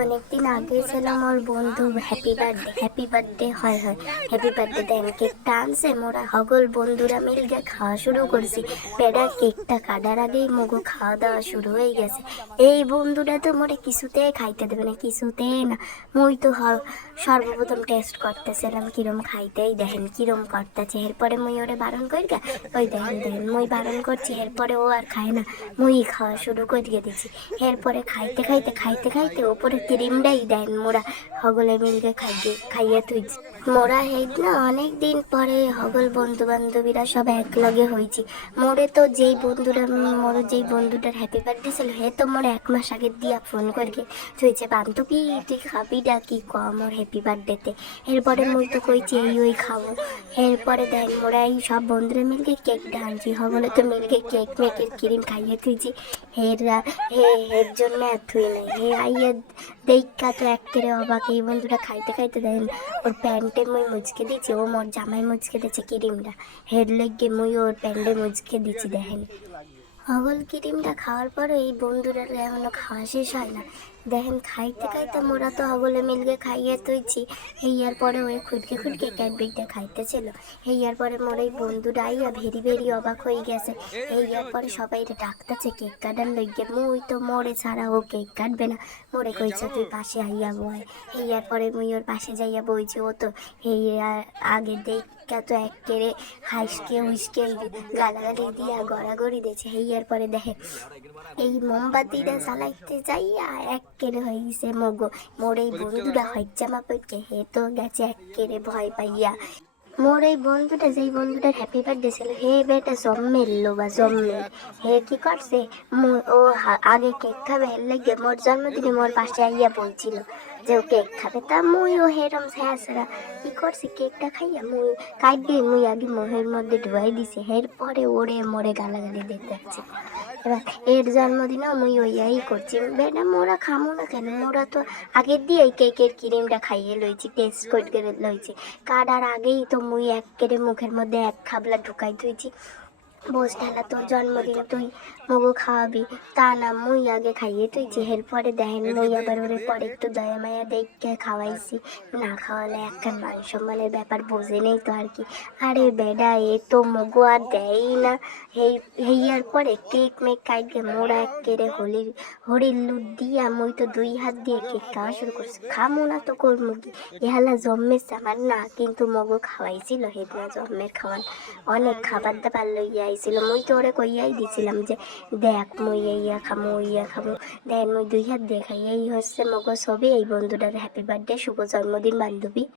অনেকদিন আগে ছিল মোর বন্ধু হ্যাপি বার্থডে হয় হয় হ্যাপি বার্থডে দেন কেকটা আনছে, মোরা হগল বন্ধুরা মিলকে খাওয়া শুরু করছি। পেড়া কেকটা কাটার আগেই মগু খাওয়া দাওয়া শুরু হয়ে গেছে। এই বন্ধুরা তো মোরে কিছুতে খাইতে দেবে না, কিছুতে না। মুই তো সর্বপ্রথম টেস্ট করতেছিলাম কিরম খাইতেই, দেখেন কিরম করতেছে। এরপরে মুই ওরে বারণ করি গা, ওই দেখেন দেখেন মুই বারণ করছি, এরপরে ও আর খায় না, মুই খাওয়া শুরু করিয়ে দিছি। এরপরে খাইতে খাইতে খাইতে খাইতে ওপরে ক্রিমটাই দেন মোরা হগলে মিলকে খাইয়ে তুইছি। মোরা হেইট না অনেক দিন পরে হগল বন্ধু বান্ধবীরা সব এক লগে হয়েছি। মোরে তো যেই বন্ধুটার হ্যাপি বার্থডে ছিল, হে তো মোরে 1 মাস আগে দিয়া ফোন করিয়ে তুইছে, বান্ধবী তুই খাবি ডাকি ক মোর হ্যাপি বার্থডেতে। এরপরে মুই তো কইছি এই ওই খাবো। এরপরে দেন মোরা এই সব বন্ধুরা মিলকে কেক ঢালছি, হগলে তো মিলকে কেক মেকের ক্রিম খাইয়ে তুইছি। এর জন্য আর থুই নাই। আইয়া দেখা তো একেবারে অবাক, এই বন্ধুরা খাইতে খাইতে দেন ওর প্যান্টে মুই মুচকে দিচ্ছি, ও মোর জামাই মুচকে দিচ্ছে ক্রিমটা। হেড লেগে মুই ওর প্যান্টে মুচকে দিচ্ছি দেখেন। হগল ক্রিমটা খাওয়ার পরে এই বন্ধুরা এখনো খাওয়া শেষ হয় না। দেখেন খাইতে খাইতে মোরা তো হগলে মিলকে খাইয়ে তুইছি। হেয়ার পরে ওই খুটকে খুটকে ক্যাডবেরিটা খাইতেছিল। হেয়ার পরে মোর এই বন্ধুরা আইয়া ভেরি অবাক হয়ে গেছে। হেয়ার পরে সবাই ডাকতেছে কেক কাটার লইগে। মুই তো মোরে ছাড়া ও কেক কাটবে না। মোরে কইছে তুই পাশে আইয়া বয়। হেয়ার পরে মুই ওর পাশে যাইয়া বইছি। ও তো আগে দেখা তো একেরে হাইসকে উইসকে গালাগালি দিয়া গড়াগড়ি দিয়েছে। হেয়ার পরে দেখে এই মোমবাতিটা জ্বালাইতে যাইয়া একেরে হয়ে গেছে মোর এই বন্ধুরা হজ্জামা পড়কে হে তো গেছে একেরে ভয় পাইয়া। মোর এই বন্ধুটা যেই বন্ধুটার হ্যাপি বার্থডে ছিল, হে বেটা জম্মের লোবা জম্মের। হে কি করছে, আগে কেক খাবে, হের লাগে মোর জন্মদিনে মোর পাশে আইয়া বলছিল যে ও কেক খাবে। তা মুই ও হেরম ছ্যাঁচড়া কি করছি, কেকটা খাইয়া মুই কাটবে মুই আগে মোহের মধ্যে ঢুয়াই দিছি। এরপরে ওরে মোরে গালাগালি দিতে যাচ্ছে। এবার এর জন্মদিনেও মুই ওইয়াই করছি। বেটা মোরা খামো না কেন, মোরা তো আগের দিয়ে কেকের ক্রিমটা খাইয়ে লইছি, টেস্ট করে লইছি। কাটার আগেই তো মুই একেরে মুখের মধ্যে এক খাবলা ঢুকাই থুইছি। বোঝ ঢালা তোর জন্মদিন তুই মগু খাওয়াবি, তা না মুই আগে খাইয়ে তুইছি। এরপরে দেখেন মুই আবার ওরে পরে একটু দয়া মায়া দেখে খাওয়াইছি। না খাওয়ালে একখান মান সম্মানের ব্যাপার বোঝে নেই তো আর কি। আরে বেডা এ তো মগু আর দেয়ই না। হেয়ার পরে কেক মেক কাইটকে মোড়া একেরে হরির লুট দিয়া মুই তো 2 হাত দিয়ে কেক খাওয়া শুরু করছি। খামো না তো করবো কি, এহালা জম্মের আমার না, কিন্তু মগু খাওয়াইছিল হেদনা জম্মের খাওয়ান। অনেক খাবার দাবার লইয়া আইছিল। মুই তো ওরে কইয়াই দিছিলাম যে দেখ মুই ইয়া খামো। দেন মুই 2 হাত দিয়ে খাই। এই হচ্ছে মগো ছবি এই বন্ধুটার হ্যাপি বার্থডে, শুভ জন্মদিন বান্ধবী।